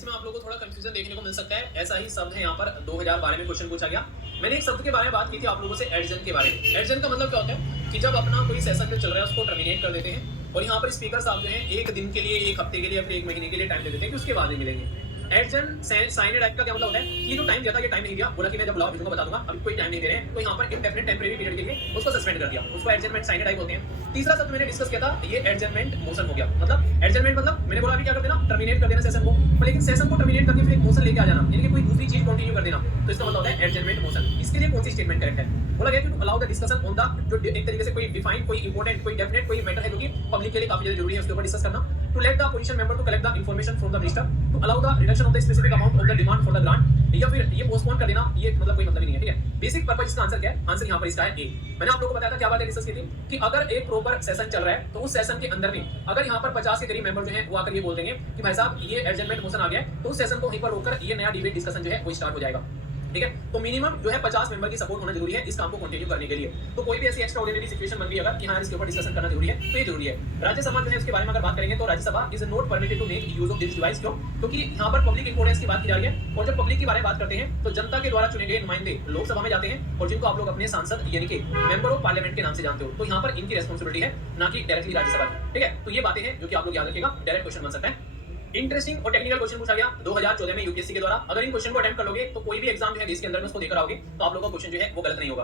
जिसमें आप लोगों को थोड़ा कंफ्यूजन देखने को मिल सकता है। ऐसा ही शब्द है यहाँ पर 2012 में क्वेश्चन पूछा गया। मैंने एक शब्द के बारे में बात की थी आप लोगों से, एडजन के बारे में। एडजन का मतलब क्या होता है कि जब अपना कोई सेशन जो चल रहा है उसको टर्मिनेट कर देते हैं और यहाँ पर स्पीकर साहब जो है एक दिन के लिए, एक हफ्ते के लिए या फिर एक महीने के लिए टाइम दे देते हैं कि उसके बाद ही मिलेंगे। एडजन साइनेड एक्ट का क्या मतलब होता है कि जो टाइम दिया था ये टाइम नहीं दिया, बोला कि मैं जब बुलाओ भेजूंगा बता दूंगा, अभी कोई टाइम नहीं दे रहे हैं, तो यहाँ पर इंडेफिनिट टेम्परेरी पीरियड के लिए उसको सस्पेंड कर दिया। उसको एडजमेंट साइनेड एक्ट होते हैं। तीसरा शब्द मैंने डिस्कस किया था, ये एडजमेंट मोशन हो गया। मतलब एडजमेंट मतलब मैंने बोला अभी क्या कर देना, टर्मिनेट कर देना सेशन को, लेकिन सेशन को टर्मिनेट करके फिर एक मोशन लेके आ जाना, यानी कि कोई दूसरी चीज कंटिन्यू कर देना, तो इसका मतलब होता है एडजमेंट मोशन। इसके लिए कौन सी स्टेटमेंट करेक्ट है? बोला गया कि to allow the discussion on the, जो एक तरीके से कोई डिफाइन, कोई इंपॉर्टेंट, कोई डेफिनेट, कोई मैटर है जो कि पब्लिक के लिए काफी ज्यादा जरूरी है, उसके ऊपर डिस्कस करना। To let the opposition member to collect the information from the minister, to allow the reduction of the specific amount of the demand for the grant, या फिर ये पोस्टपोन कर देना, ये मतलब कोई मतलब ही नहीं है। ठीक है, बेसिक पर्पस इसका आंसर क्या है? आंसर यहाँ पर इसका है ए। मैंने आप लोगों को बताया था क्या बात है डिस्कस की थी कि अगर एक प्रॉपर सेशन चल रहा है तो उस सेशन के अंदर में अगर यहाँ पर 50 के करीब मेंबर जो है वो आकर ये बोल देंगे कि भाई साहब ये एडजमेंट मोशन आ गया है, तो उस सेशन को वहीं पर रोककर ये नया डिबेट डिस्कशन जो है वो स्टार्ट हो जाएगा। ठीक है, तो मिनिमम जो है 50 मेंबर की सपोर्ट होना जरूरी है इस काम को कंटिन्यू करने के लिए। तो कोई भी ऐसी एक्स्ट्रा ऑर्डिनरी सिचुएशन बन गई अगर कि हाँ इसके ऊपर डिस्कशन करना जरूरी है, तो ये जरूरी है। राज्यसभा जो है उसके बारे में अगर बात करेंगे तो Rajya Sabha is not permitted to make use of this device. क्यों? क्योंकि यहाँ पर पब्लिक इंपोर्टेंस की बात की जा रही है, और जब पब्लिक की बारे में बात करते हैं तो जनता के द्वारा चुने गए नुमाइंदे लोकसभा में जाते हैं और जिनको आप लोग अपने सांसद यानी कि मेंबर ऑफ पार्लियामेंट के नाम से जानते हो, तो यहाँ पर इनकी रेस्पॉन्सिबिलिटी है, ना कि डायरेक्टली राज्यसभा की। ठीक है, तो ये बातें हैं जो कि आप लोग याद रखिएगा, डायरेक्ट क्वेश्चन बन सकता है। इंटरेस्टिंग और टेक्निकल क्वेश्चन पूछा गया 2014 में यूपीएससी के द्वारा। अगर इन क्वेश्चन को अटेम्प्ट कर लोगे तो कोई भी एग्जाम जो है देश के अंदर में उसको देकर आओगे तो आप लोगों का क्वेश्चन जो है वो गलत नहीं होगा।